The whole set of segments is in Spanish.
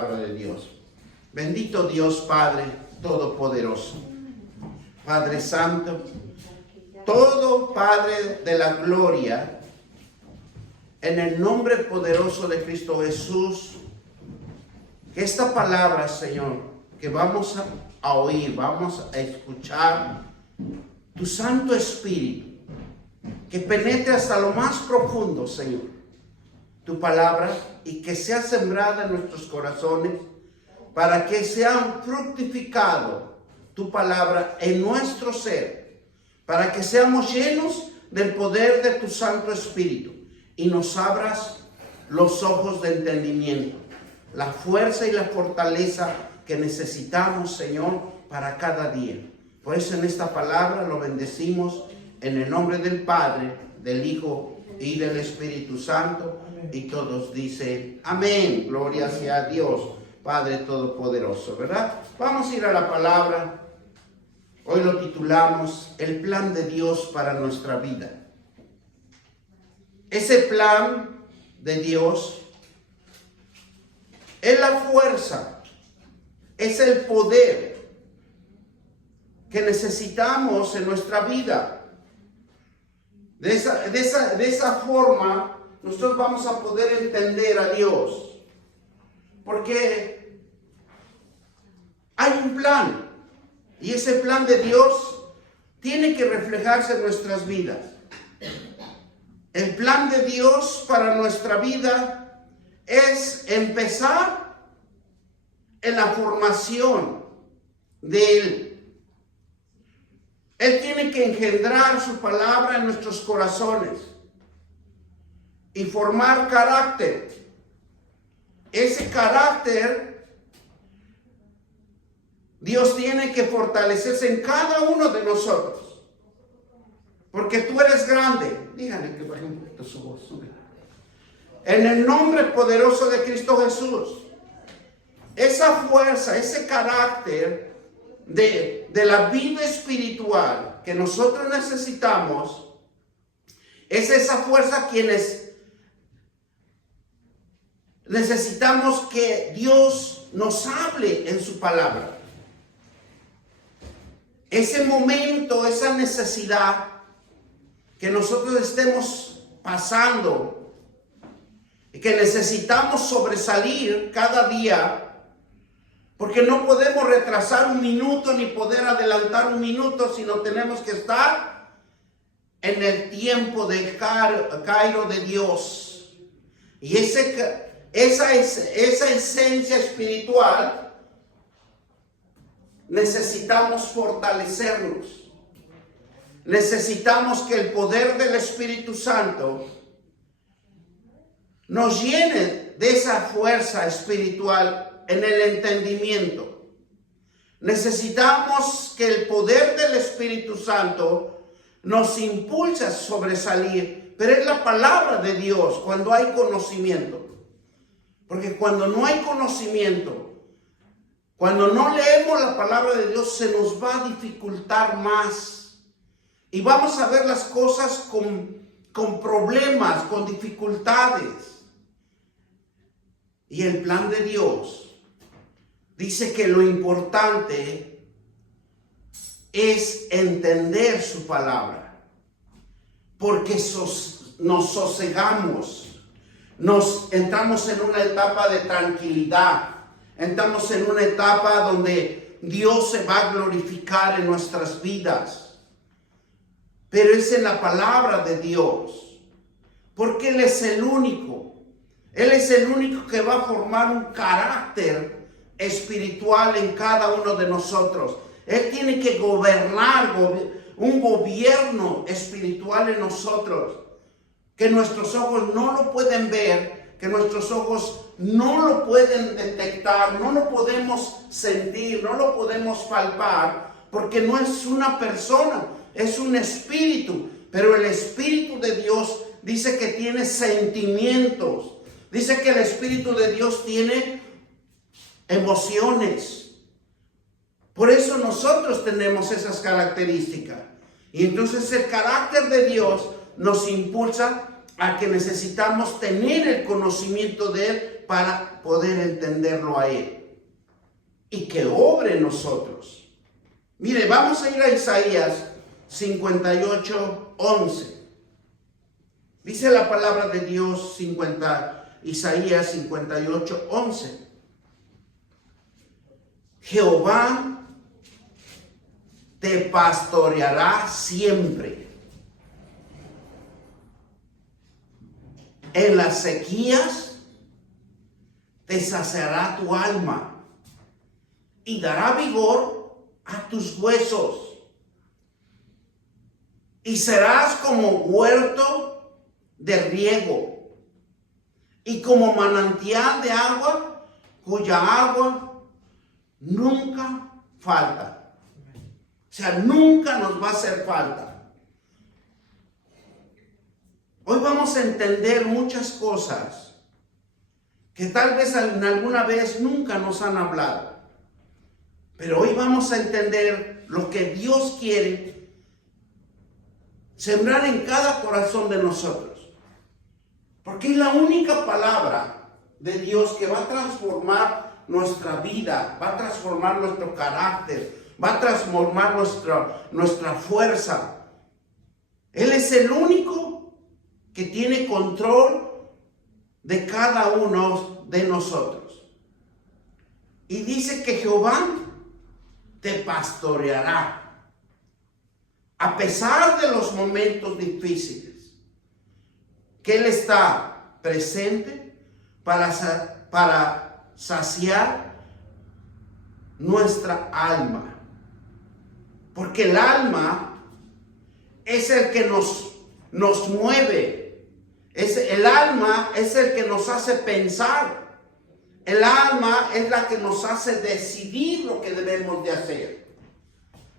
palabra de Dios. Bendito Dios Padre Todopoderoso, Padre Santo, todo Padre de la gloria, en el nombre poderoso de Cristo Jesús, que esta palabra, Señor, que vamos a oír, vamos a escuchar, tu Santo Espíritu, que penetre hasta lo más profundo, Señor, tu palabra, y que sea sembrada en nuestros corazones, para que sea fructificado tu palabra en nuestro ser, para que seamos llenos del poder de tu Santo Espíritu, y nos abras los ojos de entendimiento, la fuerza y la fortaleza que necesitamos, Señor, para cada día. Por eso en esta palabra lo bendecimos en el nombre del Padre, del Hijo y del Espíritu Santo. Y todos dicen amén. Gloria sea a Dios, Padre Todopoderoso, ¿verdad? Vamos a ir a la palabra. Hoy lo titulamos El plan de Dios para nuestra vida. Ese plan de Dios es la fuerza, es el poder que necesitamos en nuestra vida. De esa forma nosotros vamos a poder entender a Dios, porque hay un plan, y ese plan de Dios tiene que reflejarse en nuestras vidas. El plan de Dios para nuestra vida es empezar en la formación de Él. Él tiene que engendrar su palabra en nuestros corazones y formar carácter. Ese carácter Dios tiene que fortalecerse en cada uno de nosotros. Porque tú eres grande. Díganle que baje un poquito su voz. En el nombre poderoso de Cristo Jesús. Esa fuerza, ese carácter de la vida espiritual que nosotros necesitamos, es esa fuerza quienes necesitamos que Dios nos hable en su palabra. Ese momento, esa necesidad que nosotros estemos pasando y que necesitamos sobresalir cada día, porque no podemos retrasar un minuto ni poder adelantar un minuto, sino tenemos que estar en el tiempo de Cairo de Dios. Y esa esencia espiritual necesitamos fortalecernos. Necesitamos que el poder del Espíritu Santo nos llene de esa fuerza espiritual en el entendimiento. Necesitamos que el poder del Espíritu Santo nos impulse a sobresalir, pero es la palabra de Dios cuando hay conocimiento. Porque cuando no hay conocimiento, cuando no leemos la palabra de Dios, se nos va a dificultar más. Y vamos a ver las cosas con problemas, con dificultades. Y el plan de Dios dice que lo importante es entender su palabra. Porque nos sosegamos, entramos en una etapa de tranquilidad. Entramos en una etapa donde Dios se va a glorificar en nuestras vidas. Pero es en la palabra de Dios. Porque Él es el único. Él es el único que va a formar un carácter espiritual en cada uno de nosotros. Él tiene que gobernar un gobierno espiritual en nosotros. Que nuestros ojos no lo pueden ver. Que nuestros ojos no lo pueden detectar. No lo podemos sentir. No lo podemos palpar. Porque no es una persona. Es un espíritu, pero el Espíritu de Dios dice que tiene sentimientos. Dice que el Espíritu de Dios tiene emociones. Por eso nosotros tenemos esas características. Y entonces el carácter de Dios nos impulsa a que necesitamos tener el conocimiento de Él para poder entenderlo a Él y que obre en nosotros. Mire, vamos a ir a Isaías 58:11. Dice la palabra de Dios, Isaías 58:11. Jehová te pastoreará siempre. En las sequías te saciará tu alma y dará vigor a tus huesos. Y serás como huerto de riego y como manantial de agua cuya agua nunca falta. O sea, nunca nos va a hacer falta. Hoy vamos a entender muchas cosas que tal vez alguna vez nunca nos han hablado. Pero hoy vamos a entender lo que Dios quiere sembrar en cada corazón de nosotros. Porque es la única palabra de Dios que va a transformar nuestra vida, va a transformar nuestro carácter, va a transformar nuestra fuerza. Él es el único que tiene control de cada uno de nosotros. Y dice que Jehová te pastoreará a pesar de los momentos difíciles, que Él está presente para saciar nuestra alma. Porque el alma es el que nos mueve. El alma es el que nos hace pensar. El alma es la que nos hace decidir lo que debemos de hacer.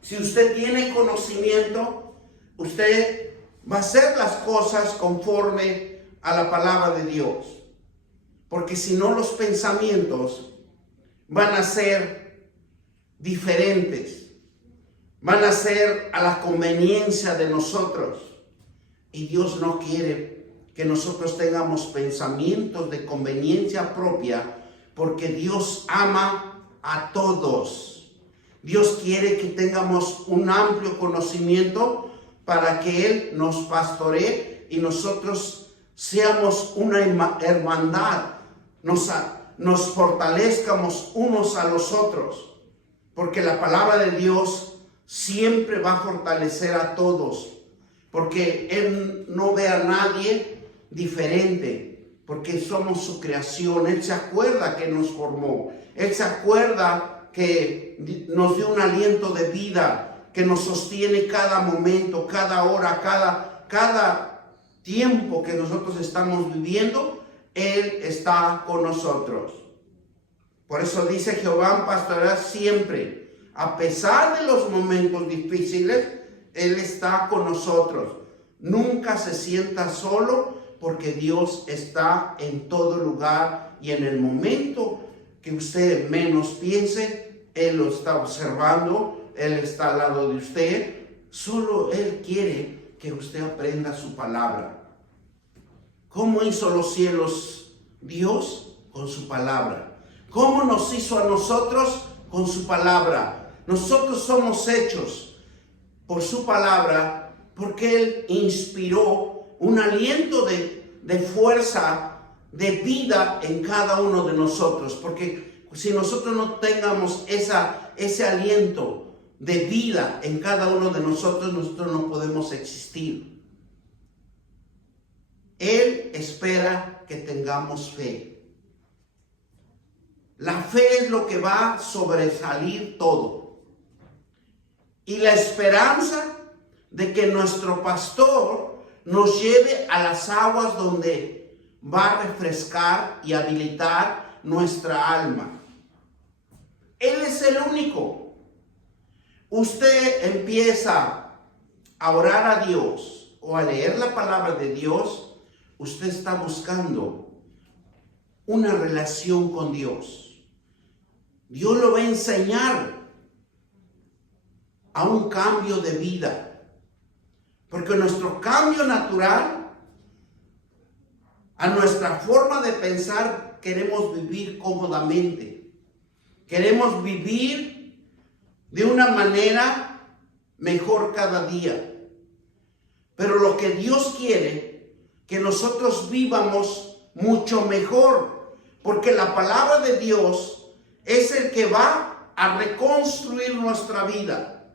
Si usted tiene conocimiento, usted va a hacer las cosas conforme a la palabra de Dios. Porque si no, los pensamientos van a ser diferentes. Van a ser a la conveniencia de nosotros. Y Dios no quiere que nosotros tengamos pensamientos de conveniencia propia, porque Dios ama a todos. Dios quiere que tengamos un amplio conocimiento para que Él nos pastoree y nosotros seamos una hermandad, nos fortalezcamos unos a los otros, porque la palabra de Dios siempre va a fortalecer a todos, porque Él no ve a nadie diferente, porque somos su creación. Él se acuerda que nos formó, Él se acuerda que nos dio un aliento de vida, que nos sostiene cada momento, cada hora, cada tiempo que nosotros estamos viviendo. Él está con nosotros. Por eso dice: Jehová pastoreará siempre. A pesar de los momentos difíciles, Él está con nosotros. Nunca se sienta solo, porque Dios está en todo lugar, y en el momento que usted menos piense, Él lo está observando, Él está al lado de usted. Solo Él quiere que usted aprenda su palabra. ¿Cómo hizo los cielos Dios? Con su palabra. ¿Cómo nos hizo a nosotros? Con su palabra. Nosotros somos hechos por su palabra, porque Él inspiró un aliento de fuerza, de vida en cada uno de nosotros. Porque si nosotros no tengamos ese aliento de vida en cada uno de nosotros no podemos existir. Él espera que tengamos fe. La fe es lo que va a sobresalir todo. Y la esperanza de que nuestro pastor nos lleve a las aguas donde va a refrescar y habilitar nuestra alma. Él es el único. Usted empieza a orar a Dios o a leer la palabra de Dios, usted está buscando una relación con Dios. Dios lo va a enseñar a un cambio de vida. Porque nuestro cambio natural, a nuestra forma de pensar, queremos vivir cómodamente. Queremos vivir de una manera mejor cada día. Pero lo que Dios quiere, que nosotros vivamos mucho mejor. Porque la palabra de Dios es el que va a reconstruir nuestra vida.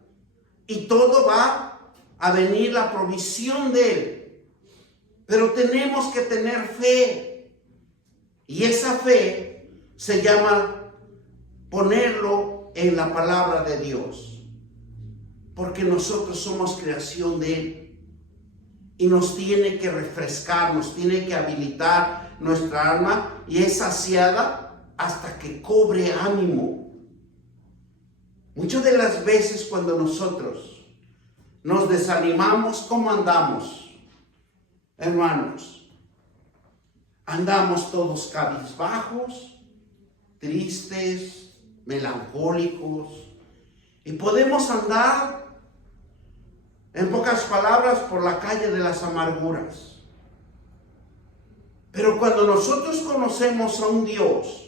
Y todo va a venir la provisión de Él. Pero tenemos que tener fe. Y esa fe se llama ponerlo en la palabra de Dios. Porque nosotros somos creación de Él. Y nos tiene que refrescar, nos tiene que habilitar nuestra alma. Y es saciada hasta que cobre ánimo. Muchas de las veces cuando nosotros nos desanimamos, ¿cómo andamos? Hermanos, andamos todos cabizbajos, tristes, melancólicos, y podemos andar, en pocas palabras, por la calle de las amarguras. Pero cuando nosotros conocemos a un Dios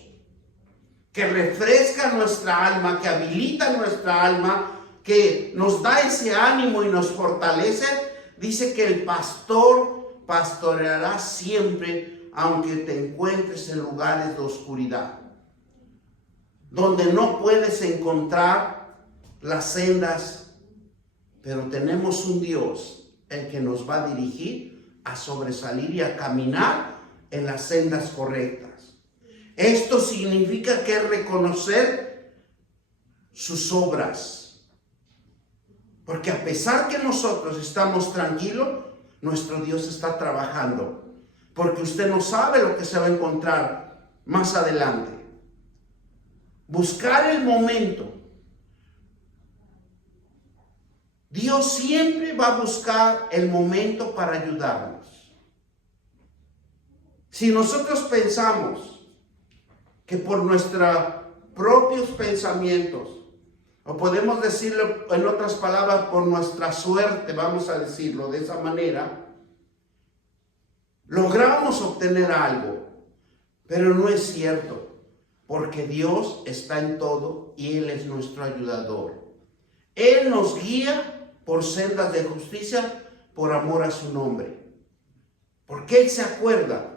que refresca nuestra alma, que habilita nuestra alma, que nos da ese ánimo y nos fortalece, dice que el pastor pastoreará siempre, aunque te encuentres en lugares de oscuridad, donde no puedes encontrar las sendas, pero tenemos un Dios, el que nos va a dirigir a sobresalir y a caminar en las sendas correctas. Esto significa que reconocer sus obras. Porque a pesar que nosotros estamos tranquilos, nuestro Dios está trabajando. Porque usted no sabe lo que se va a encontrar más adelante. Buscar el momento. Dios siempre va a buscar el momento para ayudarnos. Si nosotros pensamos que por nuestros propios pensamientos, o podemos decirlo en otras palabras, por nuestra suerte, vamos a decirlo de esa manera, logramos obtener algo, pero no es cierto, porque Dios está en todo y Él es nuestro ayudador. Él nos guía por sendas de justicia, por amor a su nombre, porque Él se acuerda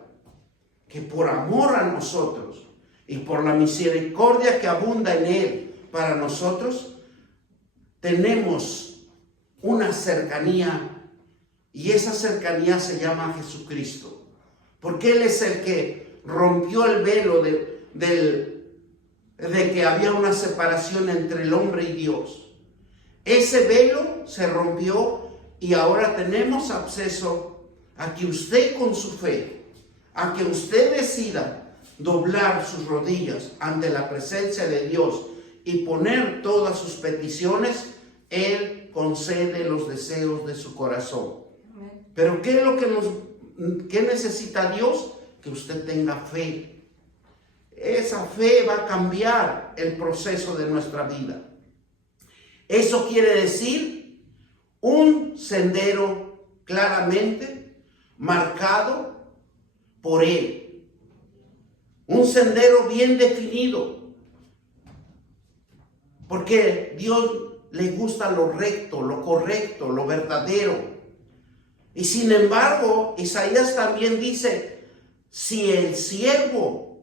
que por amor a nosotros, y por la misericordia que abunda en Él para nosotros, tenemos una cercanía, y esa cercanía se llama Jesucristo. Porque Él es el que rompió el velo de que había una separación entre el hombre y Dios. Ese velo se rompió y ahora tenemos acceso a que usted con su fe, a que usted decida doblar sus rodillas ante la presencia de Dios y poner todas sus peticiones, Él concede los deseos de su corazón. Amén. Pero ¿qué es lo que necesita Dios? Que usted tenga fe. Esa fe va a cambiar el proceso de nuestra vida. Eso quiere decir un sendero claramente marcado por Él. Un sendero bien definido. Porque Dios le gusta lo recto, lo correcto, lo verdadero. Y sin embargo, Isaías también dice, si el siervo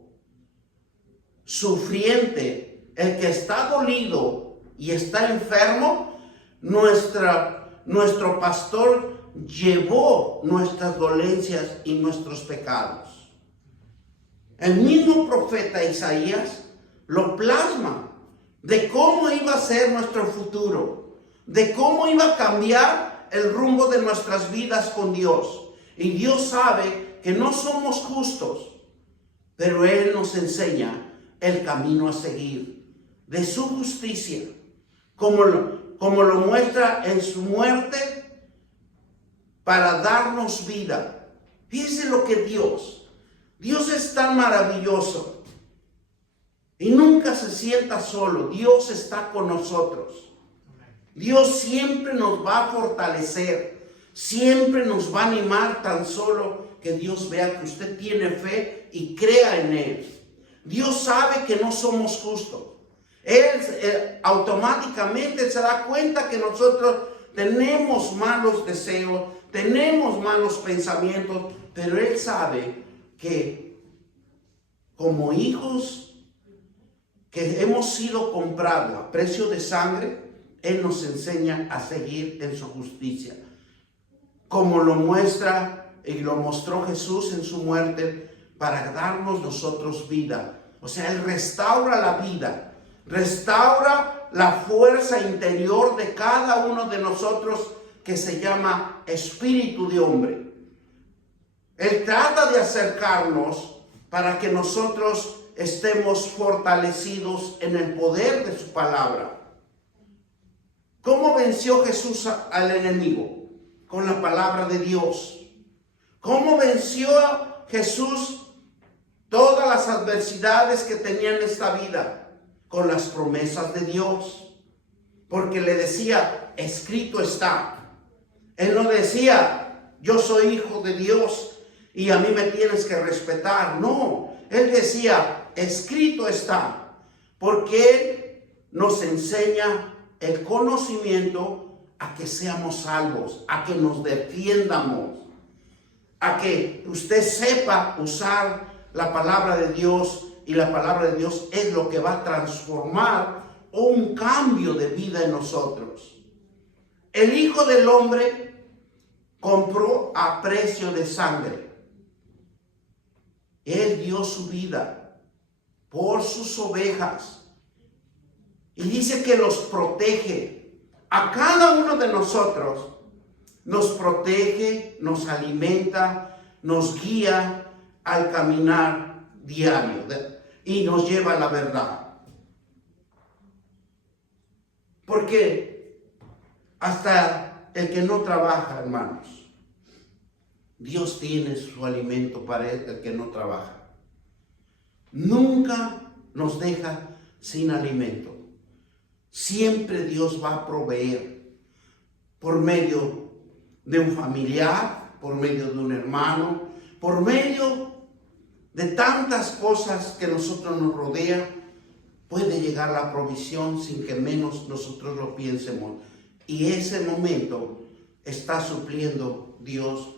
sufriente, el que está dolido y está enfermo, nuestro pastor llevó nuestras dolencias y nuestros pecados. El mismo profeta Isaías lo plasma de cómo iba a ser nuestro futuro, de cómo iba a cambiar el rumbo de nuestras vidas con Dios. Y Dios sabe que no somos justos, pero Él nos enseña el camino a seguir de su justicia, como lo muestra en su muerte para darnos vida. Fíjense lo que Dios es tan maravilloso y nunca se sienta solo. Dios está con nosotros. Dios siempre nos va a fortalecer, siempre nos va a animar tan solo que Dios vea que usted tiene fe y crea en Él. Dios sabe que no somos justos. Él automáticamente se da cuenta que nosotros tenemos malos deseos, tenemos malos pensamientos, pero Él sabe que como hijos que hemos sido comprados a precio de sangre, Él nos enseña a seguir en su justicia, como lo muestra y lo mostró Jesús en su muerte para darnos nosotros vida. O sea, Él restaura la vida, restaura la fuerza interior de cada uno de nosotros, que se llama espíritu de hombre. Él trata de acercarnos para que nosotros estemos fortalecidos en el poder de su palabra. ¿Cómo venció Jesús al enemigo? Con la palabra de Dios. ¿Cómo venció Jesús todas las adversidades que tenía en esta vida? Con las promesas de Dios. Porque le decía, escrito está. Él no decía, yo soy hijo de Dios y a mí me tienes que respetar. No, Él decía, escrito está. Porque Él nos enseña el conocimiento a que seamos salvos, a que nos defiendamos, a que usted sepa usar la palabra de Dios, y la palabra de Dios es lo que va a transformar un cambio de vida en nosotros. El Hijo del Hombre compró a precio de sangre. Él dio su vida por sus ovejas. Y dice que los protege. A cada uno de nosotros nos protege, nos alimenta, nos guía al caminar diario y nos lleva a la verdad. Porque hasta el que no trabaja, hermanos, Dios tiene su alimento para el que no trabaja. Nunca nos deja sin alimento. Siempre Dios va a proveer por medio de un familiar, por medio de un hermano, por medio de tantas cosas que nosotros nos rodean. Puede llegar la provisión sin que menos nosotros lo piensemos. Y ese momento está supliendo Dios,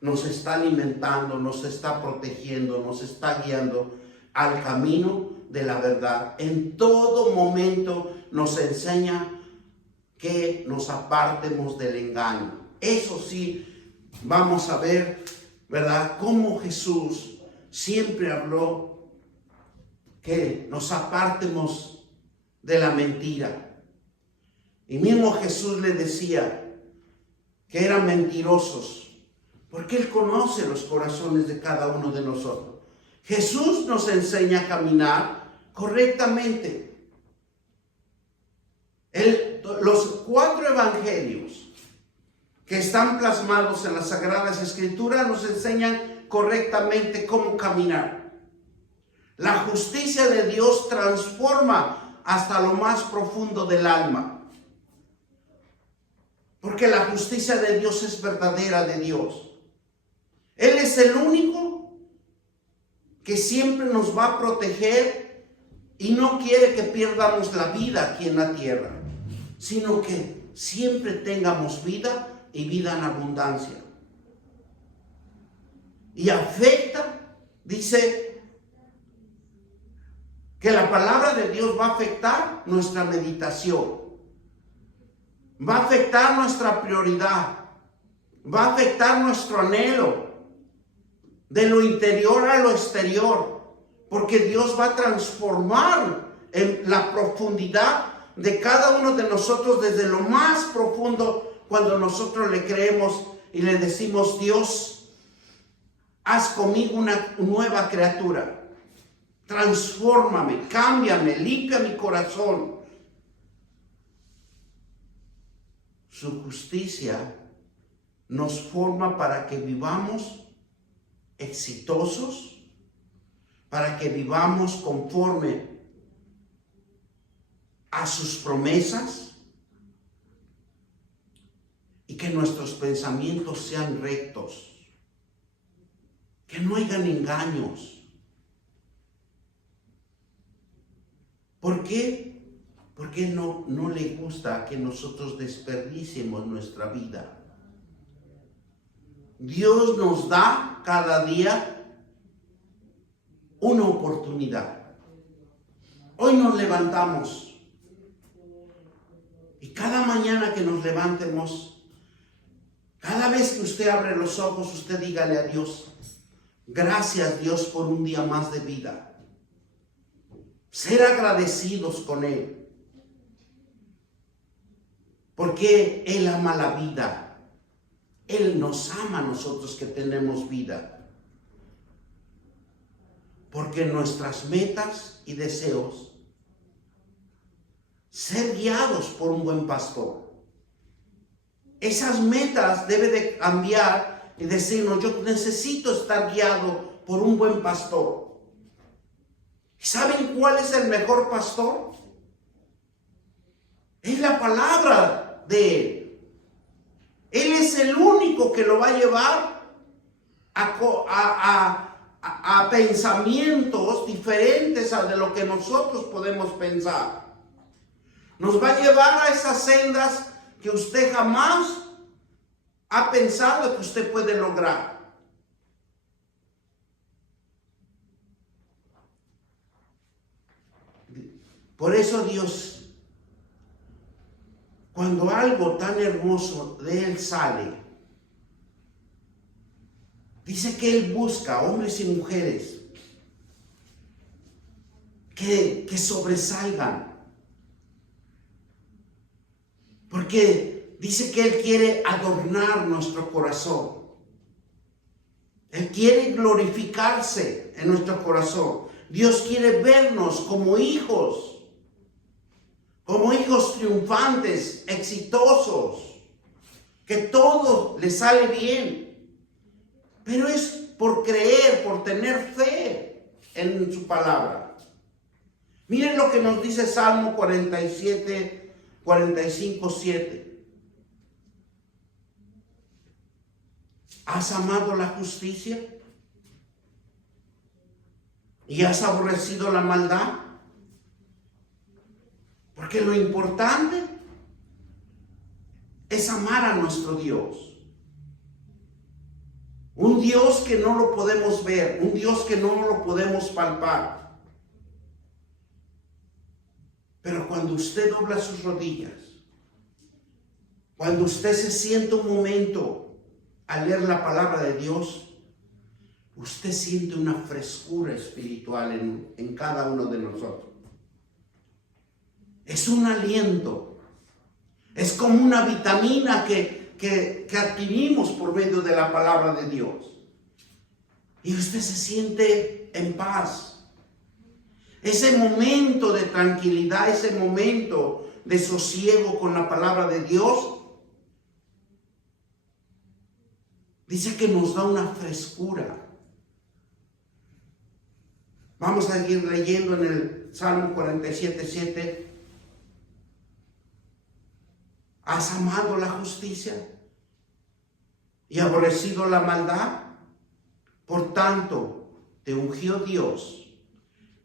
nos está alimentando, nos está protegiendo, nos está guiando al camino de la verdad. En todo momento nos enseña que nos apartemos del engaño. Eso sí, vamos a ver, ¿verdad?, cómo Jesús siempre habló que nos apartemos de la mentira. Y mismo Jesús le decía que eran mentirosos, porque Él conoce los corazones de cada uno de nosotros. Jesús nos enseña a caminar correctamente. Los 4 evangelios que están plasmados en las Sagradas Escrituras nos enseñan correctamente cómo caminar. La justicia de Dios transforma hasta lo más profundo del alma. Porque la justicia de Dios es verdadera de Dios. Él es el único que siempre nos va a proteger y no quiere que pierdamos la vida aquí en la tierra, sino que siempre tengamos vida y vida en abundancia. Y afecta, dice, que la palabra de Dios va a afectar nuestra meditación, va a afectar nuestra prioridad, va a afectar nuestro anhelo de lo interior a lo exterior, porque Dios va a transformar en la profundidad de cada uno de nosotros, desde lo más profundo, cuando nosotros le creemos y le decimos: Dios, haz conmigo una nueva criatura, transfórmame, cámbiame, limpia mi corazón. Su justicia nos forma para que vivamos exitosos, para que vivamos conforme a sus promesas y que nuestros pensamientos sean rectos. que no hayan engaños. ¿Por qué? Porque no le gusta que nosotros desperdiciemos nuestra vida. Dios nos da cada día una oportunidad. Hoy nos levantamos y cada mañana que nos levantemos, cada vez que usted abre los ojos, usted dígale a Dios: gracias, Dios, por un día más de vida. Ser agradecidos con Él, porque Él ama la vida. Él nos ama a nosotros que tenemos vida. Porque nuestras metas y deseos, ser guiados por un buen pastor. Esas metas deben de cambiar y decirnos: yo necesito estar guiado por un buen pastor. ¿Saben cuál es el mejor pastor? Es la palabra de Él. Él es el único que lo va a llevar a pensamientos diferentes a de lo que nosotros podemos pensar. Nos va a llevar a esas sendas que usted jamás ha pensado que usted puede lograr. Por eso Dios, cuando algo tan hermoso de Él sale, dice que Él busca hombres y mujeres que sobresalgan. Porque dice que Él quiere adornar nuestro corazón. Él quiere glorificarse en nuestro corazón. Dios quiere vernos como hijos triunfantes, exitosos, que todo le sale bien. Pero es por creer, por tener fe en su palabra. Miren lo que nos dice Salmo 47, 45, 7. ¿Has amado la justicia y has aborrecido la maldad? Porque lo importante es amar a nuestro Dios. Un Dios que no lo podemos ver, un Dios que no lo podemos palpar. Pero cuando usted dobla sus rodillas, cuando usted se siente un momento al leer la palabra de Dios, usted siente una frescura espiritual en cada uno de nosotros. Es un aliento, es como una vitamina que adquirimos por medio de la palabra de Dios. Y usted se siente en paz. Ese momento de tranquilidad, ese momento de sosiego con la palabra de Dios, dice que nos da una frescura. Vamos a seguir leyendo en el Salmo 47, 7. ¿Has amado la justicia y aborrecido la maldad? Por tanto, te ungió Dios,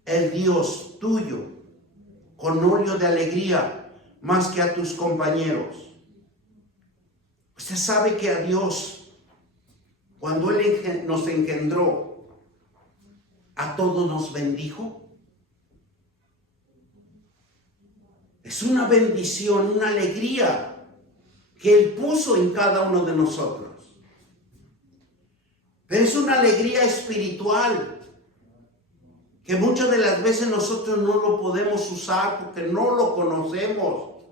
el Dios tuyo, con óleo de alegría más que a tus compañeros. Usted sabe que a Dios, cuando Él nos engendró, a todos nos bendijo. Es una bendición, una alegría que Él puso en cada uno de nosotros. Pero es una alegría espiritual que muchas de las veces nosotros no lo podemos usar porque no lo conocemos.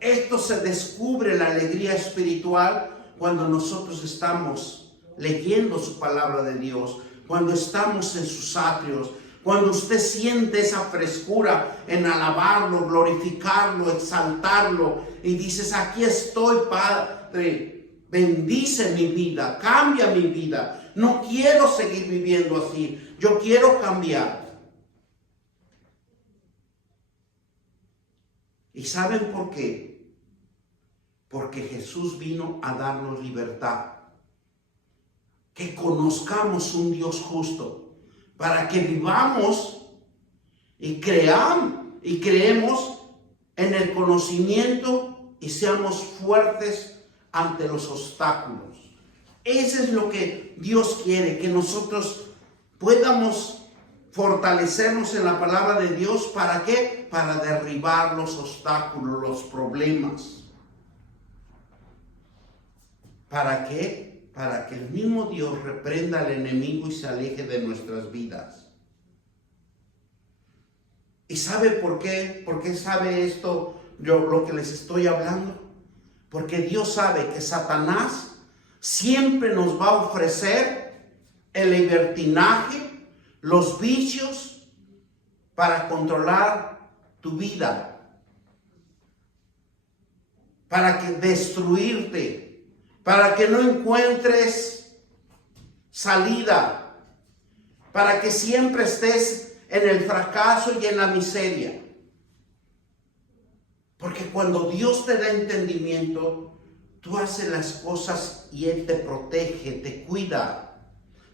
Esto se descubre, la alegría espiritual, cuando nosotros estamos leyendo su palabra de Dios, cuando estamos en sus atrios, cuando usted siente esa frescura en alabarlo, glorificarlo, exaltarlo, y dices: aquí estoy, Padre, bendice mi vida, cambia mi vida. No quiero seguir viviendo así, yo quiero cambiar. ¿Y saben por qué? Porque Jesús vino a darnos libertad. que conozcamos un Dios justo, para que vivamos y creemos en el conocimiento y seamos fuertes ante los obstáculos. Eso es lo que Dios quiere, que nosotros podamos fortalecernos en la palabra de Dios. ¿Para qué? Para derribar los obstáculos, los problemas. ¿Para qué? Para que el mismo Dios reprenda al enemigo y se aleje de nuestras vidas. ¿Y sabe por qué? ¿Por qué sabe esto lo que les estoy hablando? Porque Dios sabe que Satanás siempre nos va a ofrecer el libertinaje, los vicios para controlar tu vida, para que destruirte, para que no encuentres salida, para que siempre estés en el fracaso y en la miseria. Porque cuando Dios te da entendimiento, tú haces las cosas y Él te protege, te cuida,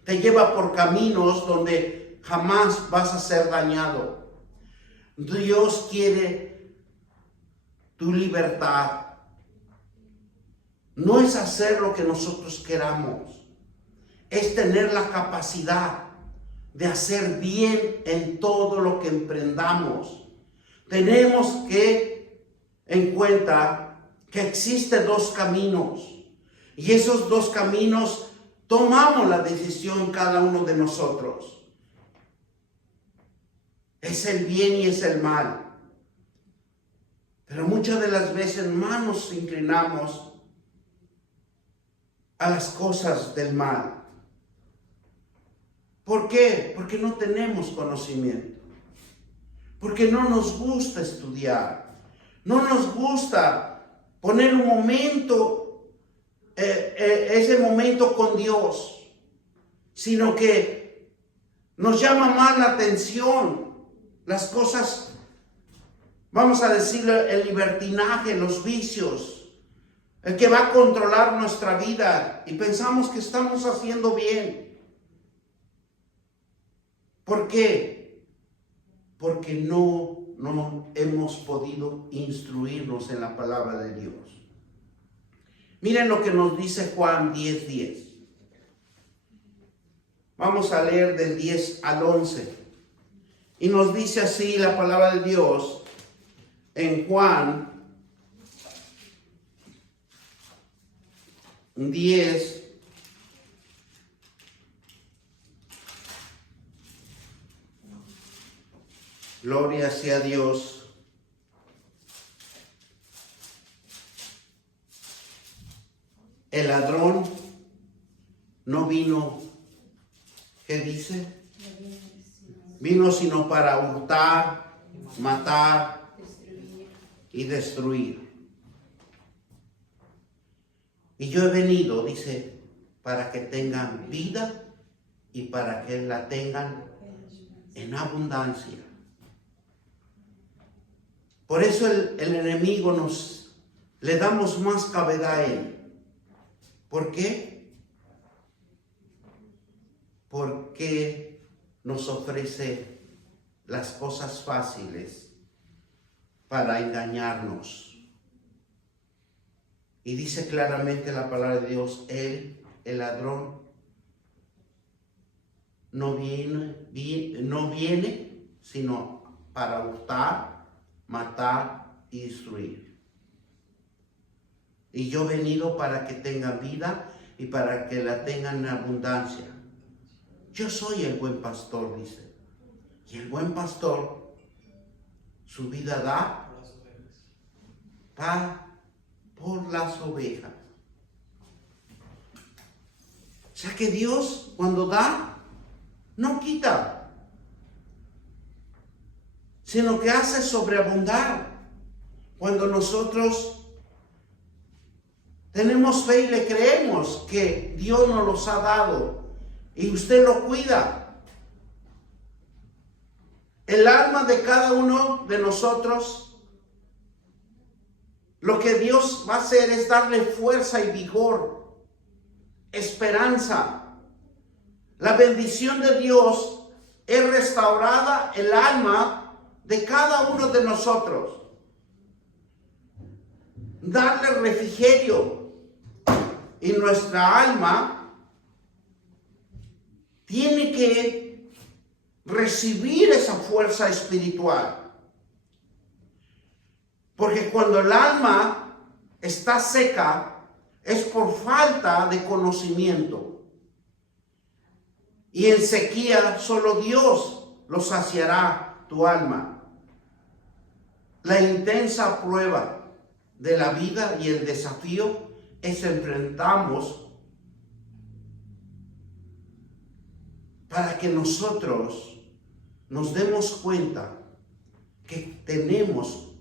te lleva por caminos donde jamás vas a ser dañado. Dios quiere tu libertad. No es hacer lo que nosotros queramos, es tener la capacidad de hacer bien en todo lo que emprendamos. Tenemos que en cuenta que existen dos caminos, y esos dos caminos tomamos la decisión cada uno de nosotros. Es el bien y es el mal. Pero muchas de las veces más nos inclinamos a las cosas del mal. ¿Por qué? Porque no tenemos conocimiento. Porque no nos gusta estudiar. No nos gusta poner un momento, ese momento con Dios. Sino que nos llama más la atención las cosas, vamos a decirle, el libertinaje, los vicios, el que va a controlar nuestra vida, y pensamos que estamos haciendo bien. ¿Por qué? Porque no hemos podido instruirnos en la palabra de Dios. Miren lo que nos dice Juan 10:10. Vamos a leer del 10 al 11. Y nos dice así la palabra de Dios en Juan 10. Gloria sea a Dios. El ladrón no vino, ¿qué dice? Vino sino para hurtar, matar y destruir. Y yo he venido, dice, para que tengan vida y para que la tengan en abundancia. Por eso el enemigo le damos más cavidad a él. ¿Por qué? Porque nos ofrece las cosas fáciles para engañarnos. Y dice claramente la palabra de Dios, él, el ladrón, no viene sino para hurtar, matar y destruir. Y yo he venido para que tengan vida y para que la tengan en abundancia. Yo soy el buen pastor, dice. Y el buen pastor su vida da por las ovejas. O sea que Dios, cuando da, no quita, sino que hace sobreabundar. Cuando nosotros tenemos fe y le creemos que Dios nos los ha dado y usted lo cuida. El alma de cada uno de nosotros, lo que Dios va a hacer es darle fuerza y vigor, esperanza, La bendición de Dios es restaurada el alma de cada uno de nosotros. Darle refrigerio. Y nuestra alma tiene que recibir esa fuerza espiritual. Porque cuando el alma está seca, es por falta de conocimiento. Y en sequía solo Dios lo saciará tu alma. La intensa prueba de la vida y el desafío es enfrentamos para que nosotros nos demos cuenta que tenemos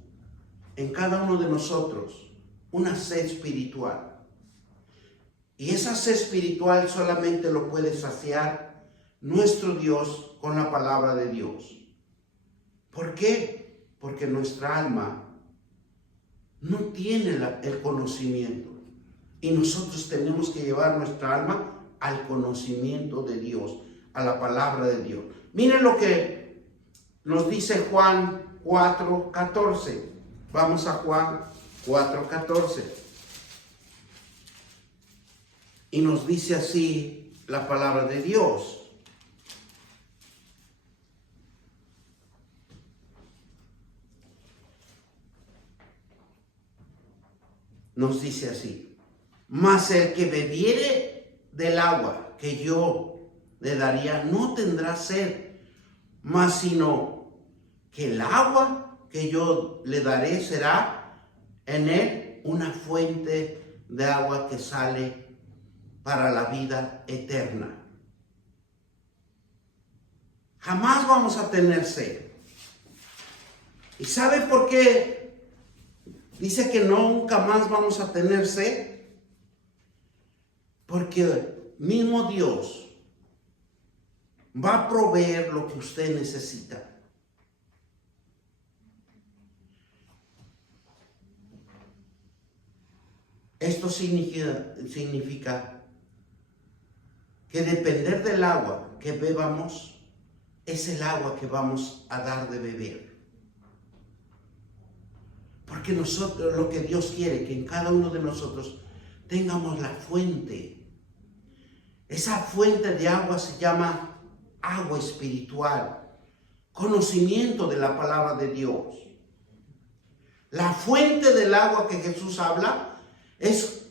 en cada uno de nosotros una sed espiritual. Y esa sed espiritual solamente lo puede saciar nuestro Dios con la palabra de Dios. ¿Por qué? Porque nuestra alma no tiene el conocimiento. Y nosotros tenemos que llevar nuestra alma al conocimiento de Dios, a la palabra de Dios. Miren lo que nos dice Juan 4:14. Vamos a Juan 4:14. Y nos dice así la palabra de Dios. Nos dice así: mas el que bebiere del agua que yo le daría no tendrá sed, mas sino que el agua que yo le daré será en él una fuente de agua que sale para la vida eterna. Jamás vamos a tener sed. ¿Y sabe por qué dice que nunca más vamos a tener sed? Porque mismo Dios va a proveer lo que usted necesita. Esto significa que depender del agua que bebamos es el agua que vamos a dar de beber. Porque nosotros, lo que Dios quiere, que en cada uno de nosotros tengamos la fuente. Esa fuente de agua se llama agua espiritual, conocimiento de la palabra de Dios. La fuente del agua que Jesús habla es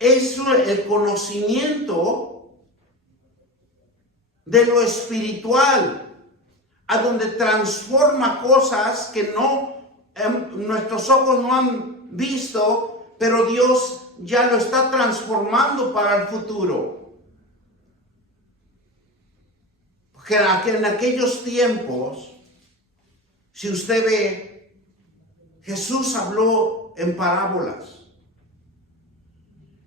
el conocimiento de lo espiritual, a donde transforma cosas que nuestros ojos no han visto, pero Dios ya lo está transformando para el futuro. Porque en aquellos tiempos, si usted ve, Jesús habló en parábolas.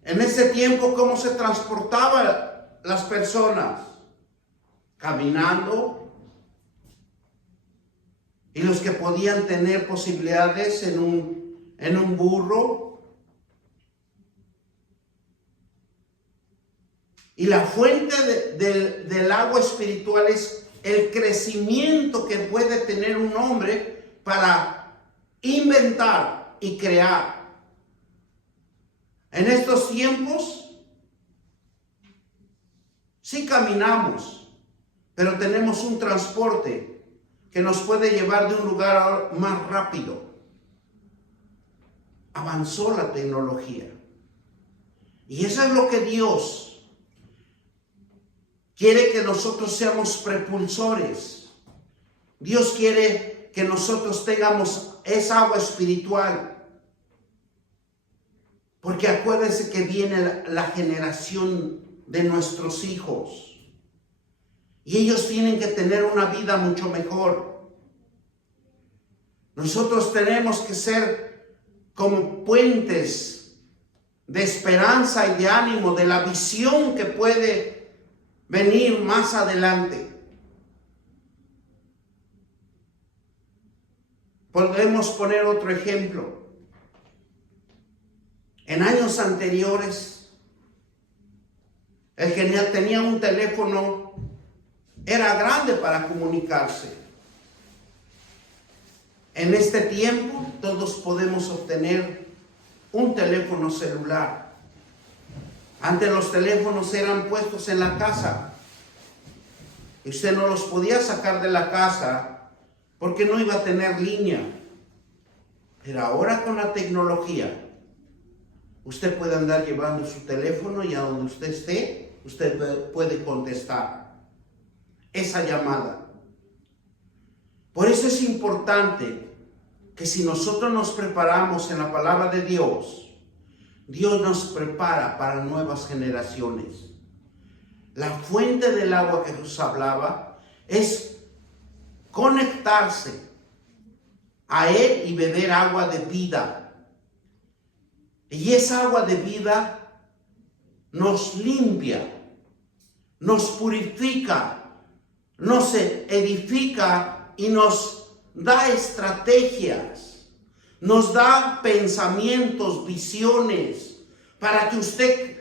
En ese tiempo, ¿cómo se transportaban las personas? Caminando. Y los que podían tener posibilidades en un burro. Y la fuente del agua espiritual es el crecimiento que puede tener un hombre para inventar y crear. En estos tiempos, sí caminamos, pero tenemos un transporte que nos puede llevar de un lugar más rápido. Avanzó la tecnología. Y eso es lo que Dios quiere, que nosotros seamos propulsores. Dios quiere que nosotros tengamos esa agua espiritual. Porque acuérdense que viene la generación de nuestros hijos. Y ellos tienen que tener una vida mucho mejor. Nosotros tenemos que ser como puentes de esperanza y de ánimo, de la visión que puede venir más adelante. Podemos poner otro ejemplo. En años anteriores, El que tenía un teléfono era grande para comunicarse. En este tiempo todos podemos obtener un teléfono celular. Antes los teléfonos eran puestos en la casa. Y usted no los podía sacar de la casa porque no iba a tener línea. Pero ahora con la tecnología, usted puede andar llevando su teléfono y a donde usted esté, usted puede contestar esa llamada. Por eso es importante que si nosotros nos preparamos en la palabra de Dios, Dios nos prepara para nuevas generaciones. La fuente del agua que Jesús hablaba es conectarse a Él y beber agua de vida. Y esa agua de vida nos limpia, nos purifica, nos edifica y nos da estrategias, nos da pensamientos, visiones, para que usted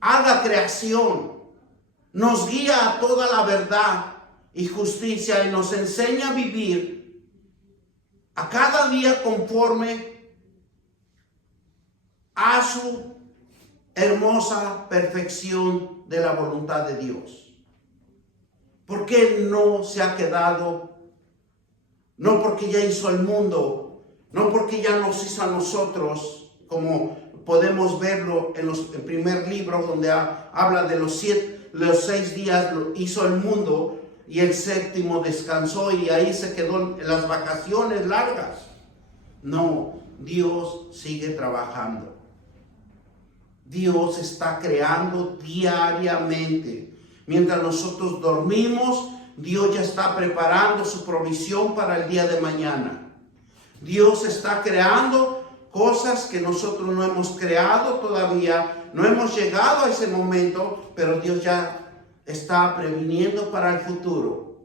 haga creación, nos guía a toda la verdad y justicia y nos enseña a vivir a cada día conforme a su hermosa perfección de la voluntad de Dios. Porque Él no se ha quedado, no porque ya hizo el mundo, no porque ya nos hizo a nosotros, como podemos verlo en el primer libro donde habla de los 6 días hizo el mundo y el séptimo descansó y ahí se quedó en las vacaciones largas. No, Dios sigue trabajando. Dios está creando diariamente. Mientras nosotros dormimos, Dios ya está preparando su provisión para el día de mañana. Dios está creando cosas que nosotros no hemos creado todavía, no hemos llegado a ese momento, pero Dios ya está previniendo para el futuro.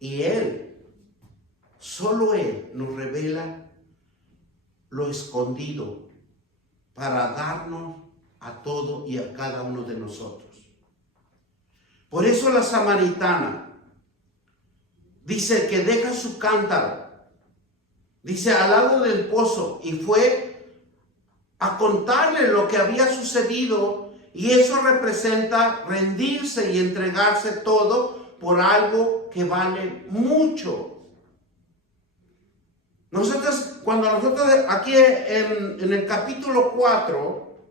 Y Él, solo Él nos revela lo escondido para darnos a todo y a cada uno de nosotros. Por eso la samaritana dice que deja su cántaro, dice al lado del pozo, y fue a contarle lo que había sucedido, y eso representa rendirse y entregarse todo por algo que vale mucho. Cuando nosotros aquí en el capítulo 4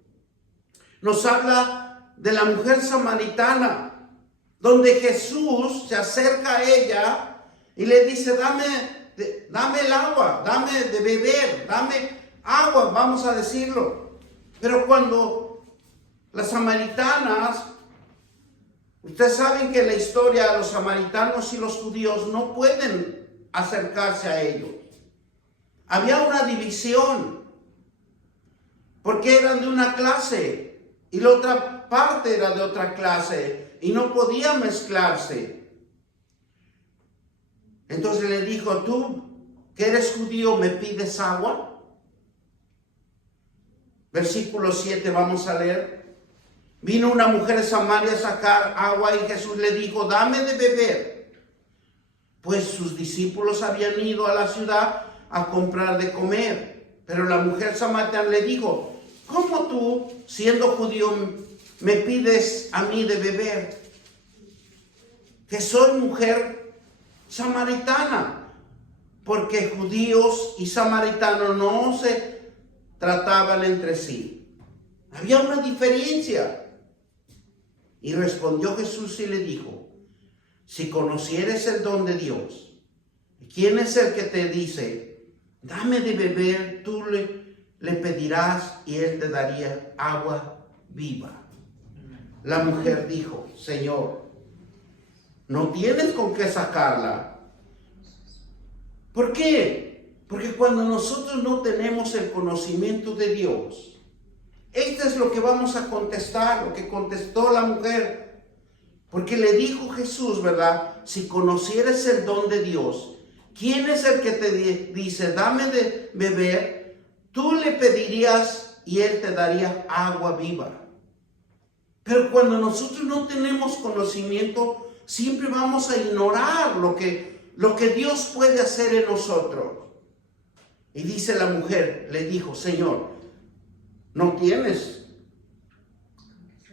nos habla de la mujer samaritana, donde Jesús se acerca a ella y le dice, dame el agua, dame de beber, dame agua, vamos a decirlo. Pero cuando las samaritanas, ustedes saben que en la historia los samaritanos y los judíos no pueden acercarse a ellos. Había una división, porque eran de una clase y la otra parte era de otra clase y no podían mezclarse. Entonces le dijo, tú que eres judío, ¿me pides agua? Versículo 7, vamos a leer. Vino una mujer de Samaria a sacar agua y Jesús le dijo, dame de beber. Pues sus discípulos habían ido a la ciudad a comprar de comer. Pero la mujer samaritana le dijo, ¿cómo tú, siendo judío, me pides a mí de beber? Que soy mujer samaritana. Porque judíos y samaritanos no se trataban entre sí. Había una diferencia. Y respondió Jesús y le dijo, si conocieres el don de Dios, ¿quién es el que te dice, dame de beber? Tú le pedirás y él te daría agua viva. La mujer dijo, Señor, no tienes con qué sacarla. ¿Por qué? Porque cuando nosotros no tenemos el conocimiento de Dios, esto es lo que vamos a contestar, lo que contestó la mujer. Porque le dijo Jesús, ¿verdad? Si conocieres el don de Dios, ¿quién es el que te dice, dame de beber? tú le pedirías y él te daría agua viva. Pero cuando nosotros no tenemos conocimiento, siempre vamos a ignorar lo que Dios puede hacer en nosotros. Y dice la mujer, le dijo, Señor, no tienes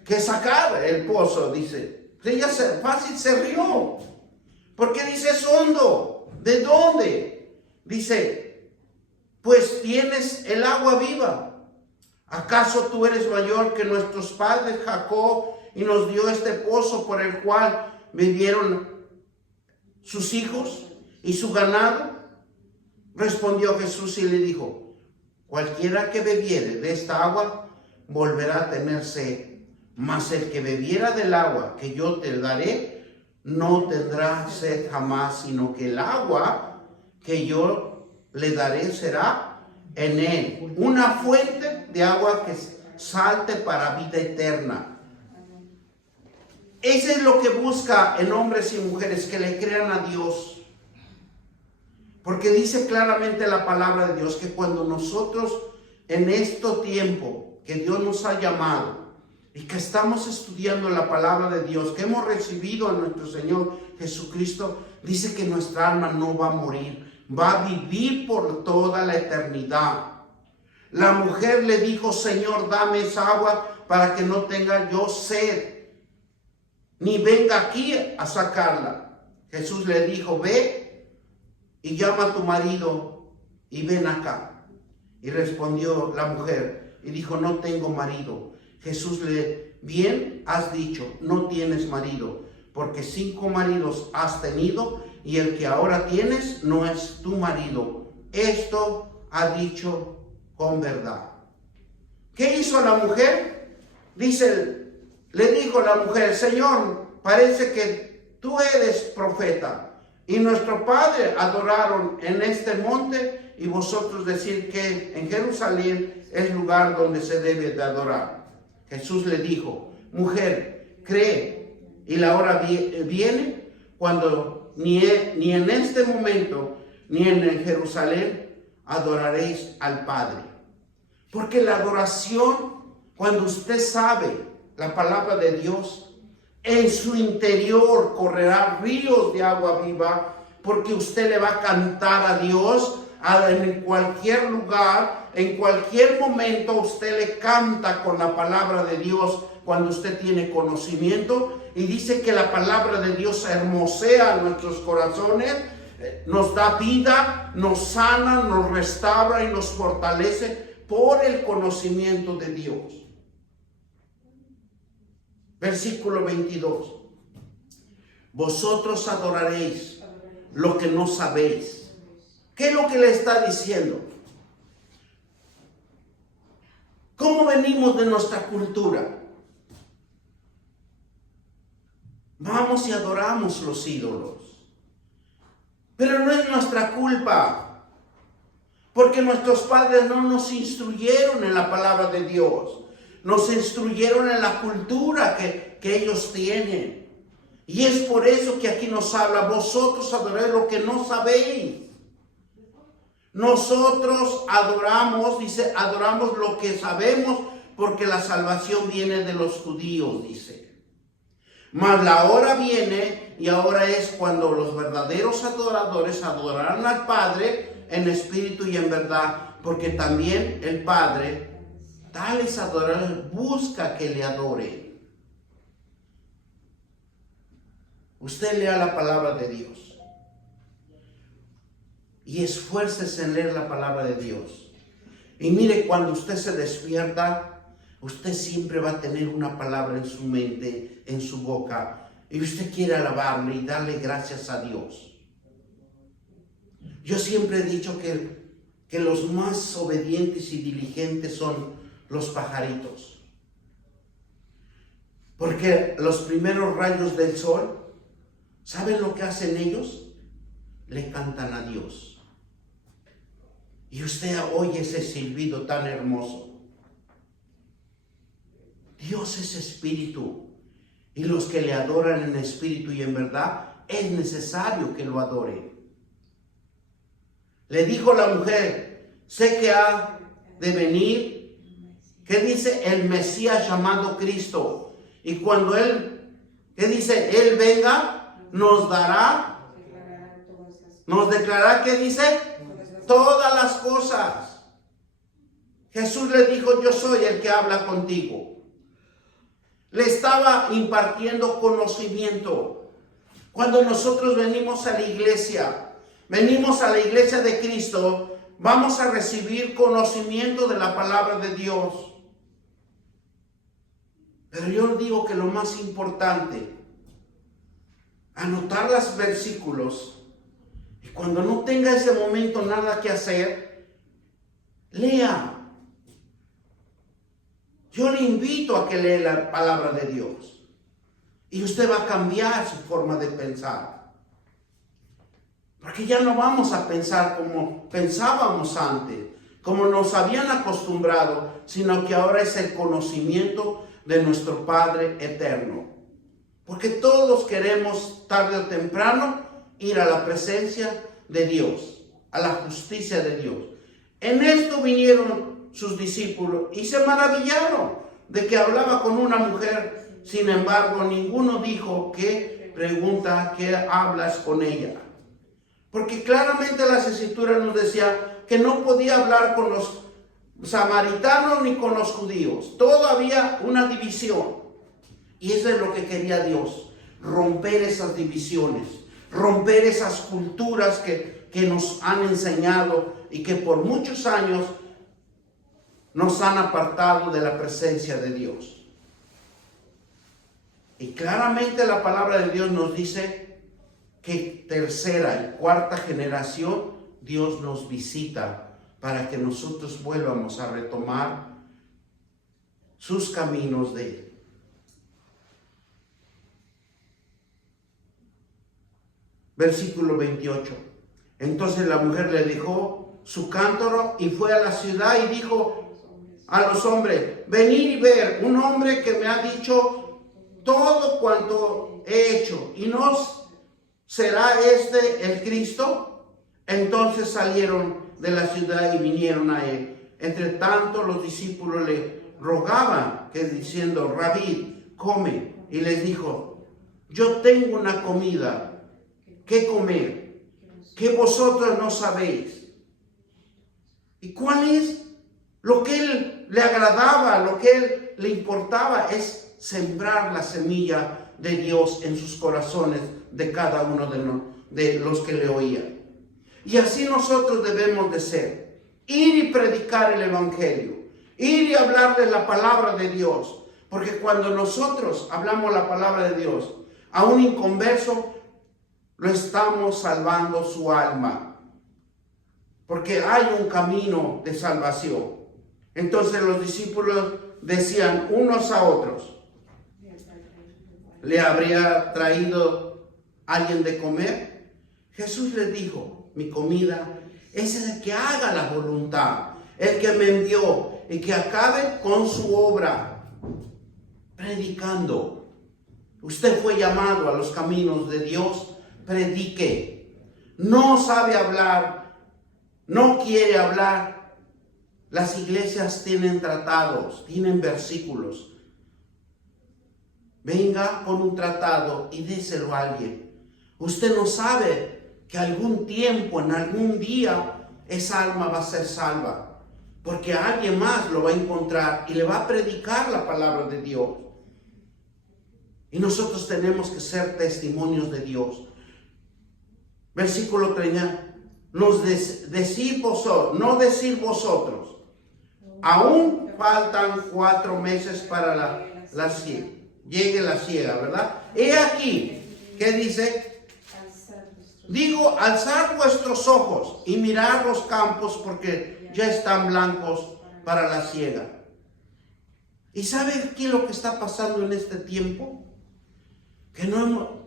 que sacar el pozo, dice. Ella fácil se rió. Porque dice, es hondo. ¿De dónde? Dice, pues tienes el agua viva. ¿Acaso tú eres mayor que nuestros padres Jacob y nos dio este pozo por el cual vivieron sus hijos y su ganado? Respondió Jesús y le dijo, cualquiera que bebiere de esta agua volverá a tener sed, mas el que bebiera del agua que yo te daré no tendrá sed jamás, sino que el agua que yo le daré será en él una fuente de agua que salte para vida eterna. Eso es lo que busca en hombres y mujeres, que le crean a Dios. Porque dice claramente la palabra de Dios que cuando nosotros en este tiempo que Dios nos ha llamado y que estamos estudiando la palabra de Dios, que hemos recibido a nuestro Señor Jesucristo, dice que nuestra alma no va a morir, va a vivir por toda la eternidad. La mujer le dijo, Señor, dame esa agua para que no tenga yo sed, ni venga aquí a sacarla. Jesús le dijo, ve y llama a tu marido y ven acá. Y respondió la mujer y dijo, no tengo marido. Jesús le, bien has dicho, no tienes marido, porque 5 maridos has tenido y el que ahora tienes no es tu marido. Esto ha dicho con verdad. ¿Qué hizo la mujer? Dice, le dijo la mujer, Señor, parece que tú eres profeta. Y nuestro padre adoraron en este monte y vosotros decir que en Jerusalén es lugar donde se debe de adorar. Jesús le dijo, mujer, cree y la hora viene cuando ni en este momento ni en Jerusalén adoraréis al Padre. Porque la adoración, cuando usted sabe la palabra de Dios, en su interior correrá ríos de agua viva, porque usted le va a cantar a Dios en cualquier lugar, en cualquier momento usted le canta con la palabra de Dios cuando usted tiene conocimiento. Y dice que la palabra de Dios hermosea nuestros corazones, nos da vida, nos sana, nos restaura y nos fortalece por el conocimiento de Dios. Versículo 22. Vosotros adoraréis lo que no sabéis. ¿Qué es lo que le está diciendo? ¿Cómo venimos de nuestra cultura? Vamos y adoramos los ídolos. Pero no es nuestra culpa, porque nuestros padres no nos instruyeron en la palabra de Dios. Nos instruyeron en la cultura que ellos tienen. Y es por eso que aquí nos habla, vosotros adoráis lo que no sabéis. Nosotros adoramos, dice, adoramos lo que sabemos, porque la salvación viene de los judíos, dice. Mas la hora viene, y ahora es cuando los verdaderos adoradores adorarán al Padre en espíritu y en verdad, porque también el Padre, tales adoradores, busca que le adoren. Usted lea la palabra de Dios y esfuércese en leer la palabra de Dios. Y mire, cuando usted se despierta, usted siempre va a tener una palabra en su mente, en su boca, y usted quiere alabarle y darle gracias a Dios. Yo siempre he dicho que los más obedientes y diligentes son los pajaritos. Porque los primeros rayos del sol, ¿saben lo que hacen ellos? Le cantan a Dios. Y usted oye ese silbido tan hermoso. Dios es espíritu. Y los que le adoran en espíritu y en verdad, es necesario que lo adoren. Le dijo la mujer, sé que ha de venir. ¿Qué dice? El Mesías llamado Cristo. Y cuando Él, ¿qué dice? Él venga, nos declarará, ¿qué dice? Todas las cosas. Jesús le dijo, yo soy el que habla contigo. Le estaba impartiendo conocimiento. Cuando nosotros venimos a la iglesia de Cristo, vamos a recibir conocimiento de la palabra de Dios. Pero yo digo que lo más importante, anotar los versículos, y cuando no tenga ese momento nada que hacer, lea. Yo le invito a que lea la palabra de Dios. Y usted va a cambiar su forma de pensar. Porque ya no vamos a pensar como pensábamos antes, como nos habían acostumbrado, sino que ahora es el conocimiento de nuestro Padre eterno. Porque todos queremos tarde o temprano ir a la presencia de Dios, a la justicia de Dios. En esto vinieron sus discípulos y se maravillaron de que hablaba con una mujer. Sin embargo, ninguno dijo, ¿qué pregunta, qué hablas con ella? Porque claramente las escrituras nos decía que no podía hablar con los samaritanos ni con los judíos. Todavía una división. Y eso es lo que quería Dios, romper esas divisiones, romper esas culturas que nos han enseñado y que por muchos años nos han apartado de la presencia de Dios. Y claramente la palabra de Dios nos dice que tercera y cuarta generación Dios nos visita para que nosotros vuelvamos a retomar sus caminos de Él. Versículo 28. Entonces la mujer le dejó su cántaro y fue a la ciudad y dijo a los hombres, venid y ver un hombre que me ha dicho todo cuanto he hecho, y no será este el Cristo. Entonces salieron de la ciudad y vinieron a él. Entre tanto los discípulos le rogaban, que diciendo, Rabí, come. Y les dijo, yo tengo una comida que comer, que vosotros no sabéis. ¿Y cuál es? Lo que él le agradaba, lo que él le importaba es sembrar la semilla de Dios en sus corazones de cada uno de los que le oían. Y así nosotros debemos de ser. Ir y predicar el evangelio. Ir y hablarles la palabra de Dios. Porque cuando nosotros hablamos la palabra de Dios a un inconverso, lo estamos salvando su alma. Porque hay un camino de salvación. Entonces los discípulos decían unos a otros, ¿le habría traído alguien de comer? Jesús les dijo, mi comida es el que haga la voluntad, el que me envió y que acabe con su obra, predicando. Usted fue llamado a los caminos de Dios, predique. No sabe hablar, no quiere hablar. Las iglesias tienen tratados, tienen versículos. Venga con un tratado y déselo a alguien. Usted no sabe que algún tiempo, en algún día, esa alma va a ser salva. Porque alguien más lo va a encontrar y le va a predicar la palabra de Dios. Y nosotros tenemos que ser testimonios de Dios. Versículo 30. Decir vosotros, no decir vosotros. Aún faltan 4 meses para la siega. Llegue la siega, ¿verdad? He aquí, ¿qué dice? Digo, alzad vuestros ojos y mirad los campos porque ya están blancos para la siega. ¿Y sabe qué es lo que está pasando en este tiempo? Que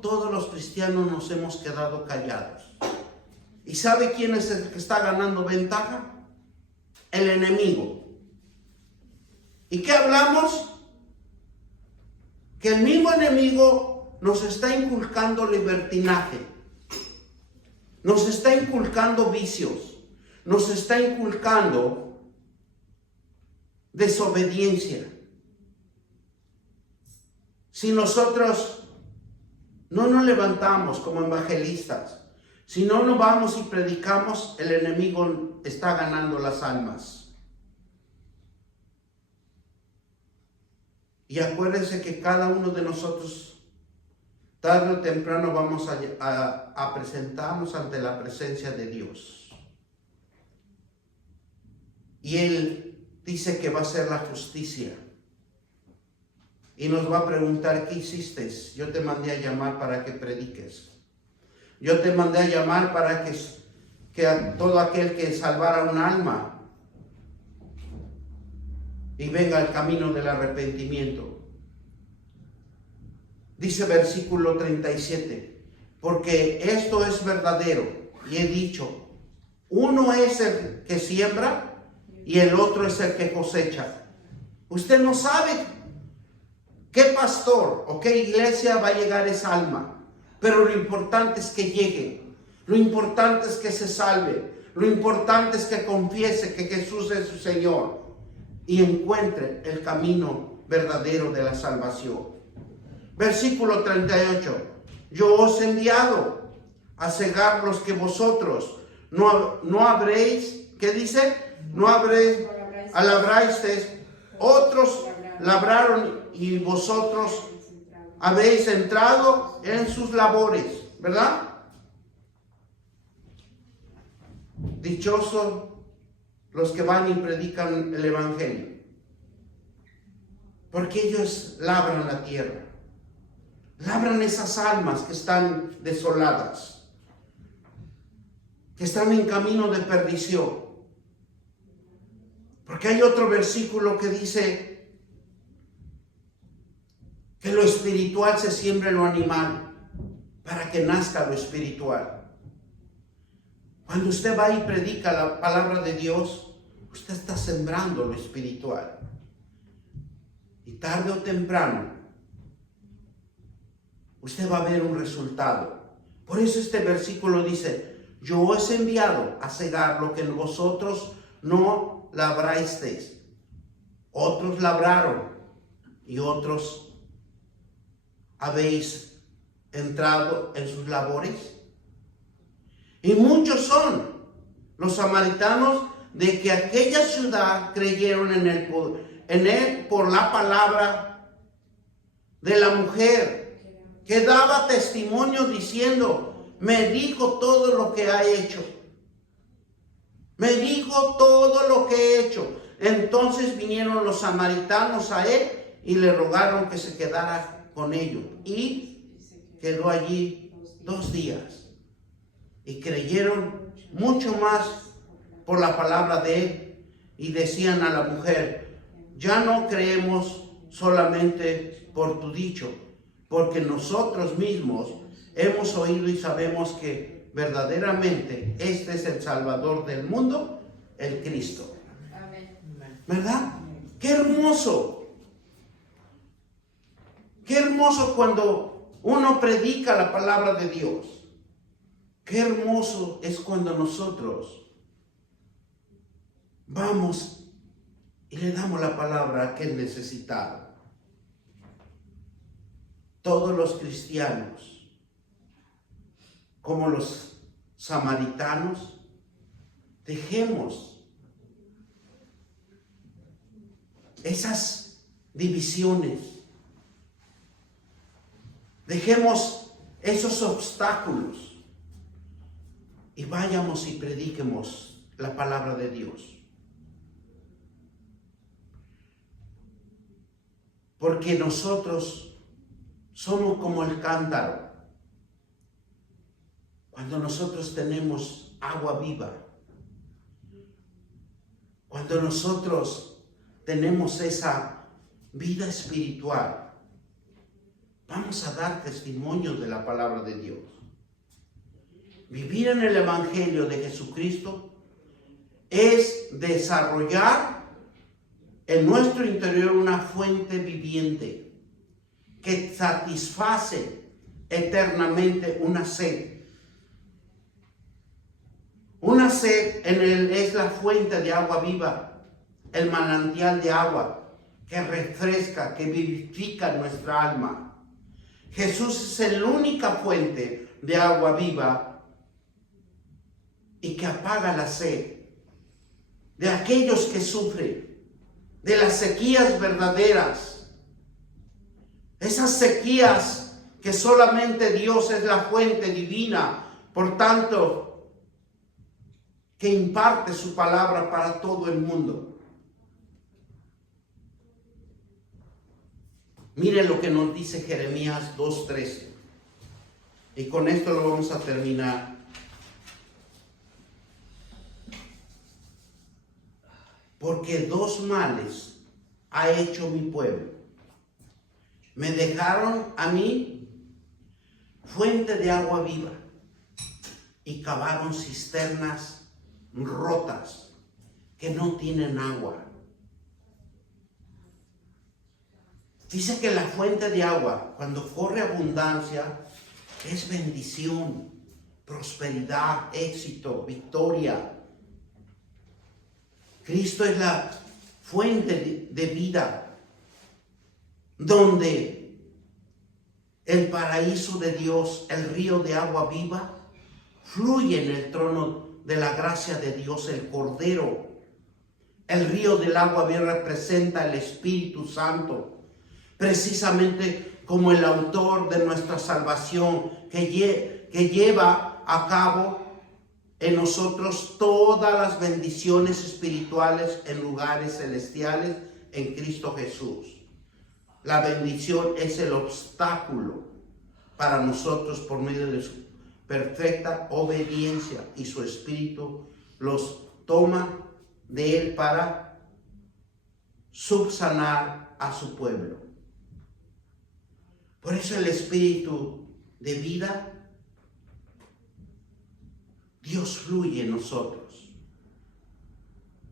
todos los cristianos nos hemos quedado callados. ¿Y sabe quién es el que está ganando ventaja? El enemigo. ¿Y qué hablamos? Que el mismo enemigo nos está inculcando libertinaje, nos está inculcando vicios, nos está inculcando desobediencia. Si nosotros no nos levantamos como evangelistas, si no nos vamos y predicamos, el enemigo está ganando las almas. Y acuérdense que cada uno de nosotros, tarde o temprano, vamos a presentarnos ante la presencia de Dios. Y Él dice que va a hacer la justicia. Y nos va a preguntar, ¿qué hiciste? Yo te mandé a llamar para que prediques. Yo te mandé a llamar para que a todo aquel que salvara un alma y venga al camino del arrepentimiento. Dice versículo 37, porque esto es verdadero y he dicho, uno es el que siembra y el otro es el que cosecha. Usted no sabe qué pastor o qué iglesia va a llegar esa alma, pero lo importante es que llegue, lo importante es que se salve, lo importante es que confiese que Jesús es su Señor y encuentre el camino verdadero de la salvación. Versículo 38, yo os he enviado a cegar los que vosotros no habréis, ¿qué dice? No habréis, labrasteis, otros labraron y vosotros habéis entrado en sus labores, ¿verdad? Dichosos los que van y predican el evangelio, porque ellos labran la tierra, labran esas almas que están desoladas, que están en camino de perdición. Porque hay otro versículo que dice que lo espiritual se siembra en lo animal para que nazca lo espiritual. Cuando usted va y predica la palabra de Dios, usted está sembrando lo espiritual. Y tarde o temprano, usted va a ver un resultado. Por eso este versículo dice, yo os he enviado a cegar lo que vosotros no labrasteis. Otros labraron y otros habéis entrado en sus labores. Y muchos son los samaritanos de que aquella ciudad creyeron en él por la palabra de la mujer, que daba testimonio diciendo, me dijo todo lo que ha hecho. Me dijo todo lo que he hecho. Entonces vinieron los samaritanos a él y le rogaron que se quedara con ellos. Y quedó allí 2 días. Y creyeron mucho más por la palabra de él. Y decían a la mujer, ya no creemos solamente por tu dicho, porque nosotros mismos hemos oído y sabemos que verdaderamente este es el Salvador del mundo, el Cristo. Amén. ¿Verdad? ¡Qué hermoso! ¡Qué hermoso cuando uno predica la palabra de Dios! ¡Qué hermoso es cuando nosotros vamos y le damos la palabra a aquel necesitado! Todos los cristianos, como los samaritanos, dejemos esas divisiones, dejemos esos obstáculos y vayamos y prediquemos la palabra de Dios. Porque nosotros somos como el cántaro. Cuando nosotros tenemos agua viva, cuando nosotros tenemos esa vida espiritual, vamos a dar testimonio de la palabra de Dios. Vivir en el Evangelio de Jesucristo es desarrollar en nuestro interior una fuente viviente que satisface eternamente una sed. Una sed en él es la fuente de agua viva. el manantial de agua que refresca, que vivifica nuestra alma. Jesús es la única fuente de agua viva y que apaga la sed de aquellos que sufren, de las sequías verdaderas, esas sequías que solamente Dios es la fuente divina, por tanto, que imparte su palabra para todo el mundo. Mire lo que nos dice Jeremías 2:13. Y con esto lo vamos a terminar. Porque dos males ha hecho mi pueblo. Me dejaron a mí fuente de agua viva y cavaron cisternas rotas que no tienen agua. Dice que la fuente de agua, cuando corre abundancia, es bendición, prosperidad, éxito, victoria. Cristo es la fuente de vida, donde el paraíso de Dios, el río de agua viva, fluye en el trono de la gracia de Dios, el Cordero. El río del agua bien representa el Espíritu Santo, precisamente como el autor de nuestra salvación, que lleva a cabo en nosotros todas las bendiciones espirituales en lugares celestiales en Cristo Jesús. La bendición es el obstáculo para nosotros por medio de su perfecta obediencia, y su Espíritu los toma de él para subsanar a su pueblo. Por eso el Espíritu de vida, Dios fluye en nosotros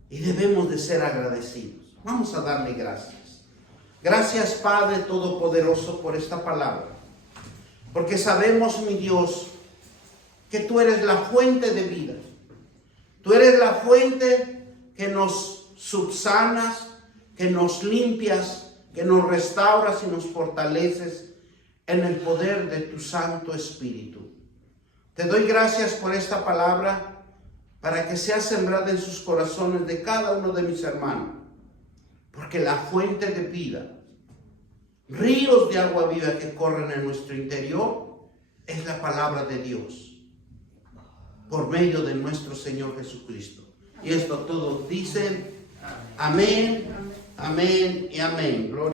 y debemos de ser agradecidos. Vamos a darle gracias. Gracias, Padre Todopoderoso, por esta palabra, porque sabemos, mi Dios, que tú eres la fuente de vida. Tú eres la fuente que nos subsanas, que nos limpias, que nos restauras y nos fortaleces en el poder de tu Santo Espíritu. Te doy gracias por esta palabra, para que sea sembrada en sus corazones de cada uno de mis hermanos, porque la fuente de vida, ríos de agua viva que corren en nuestro interior, es la palabra de Dios, por medio de nuestro Señor Jesucristo. Y esto todos dicen amén, amén y amén. Gloria.